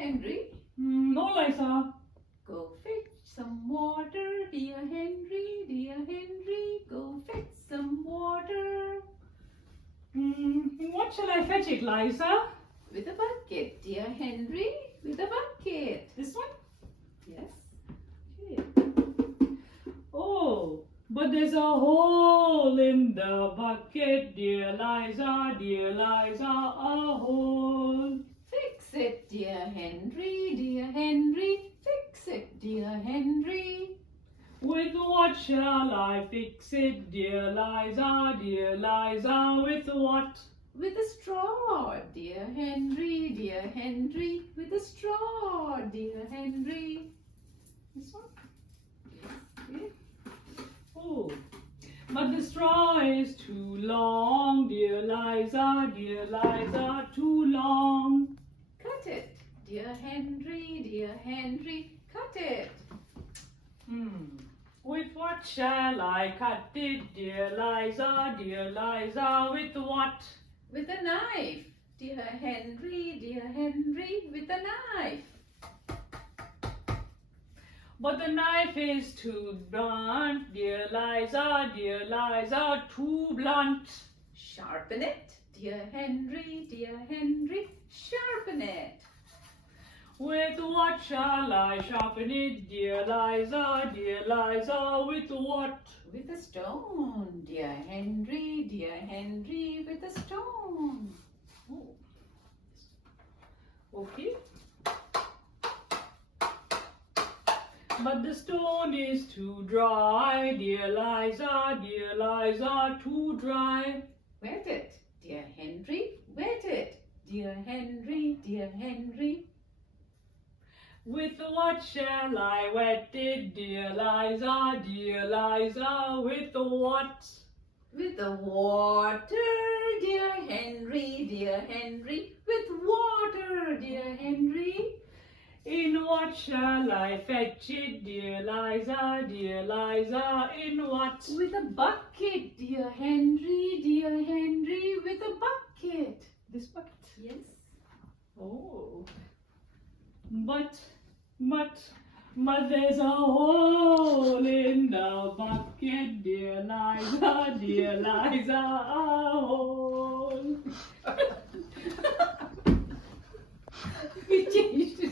Henry. No, Liza. Go fetch some water, dear Henry, dear Henry. Go fetch some water. What shall I fetch it, Liza? With a bucket, dear Henry, with a bucket. This one? Yes. Oh, but there's a hole in the bucket, dear Liza, a hole. Fix it, dear Henry, dear Henry. Fix it, dear Henry. With what shall I fix it, dear Liza, with what? With a straw, dear Henry, with a straw, dear Henry. This one? Okay. Oh, but the straw is too long, dear Liza, too long. Cut it, dear Henry, cut it. With what shall I cut it, dear Liza, with what? With a knife, dear Henry, with a knife. But the knife is too blunt, dear Liza, too blunt. Sharpen it, dear Henry, sharpen it. With what shall I sharpen it, dear Liza, with what? With a stone, dear Henry, with a stone. Oh. Okay. But the stone is too dry, dear Liza, too dry. Wet it, dear Henry, wet it, dear Henry. With what shall I wet it, dear Liza, with what? With the water, dear Henry, with water, dear Henry. In what shall I fetch it, dear Liza, in what? With a bucket, dear Henry, with a bucket. This bucket? Yes. Oh. But there's a hole in the bucket, dear Liza, a hole. We changed it.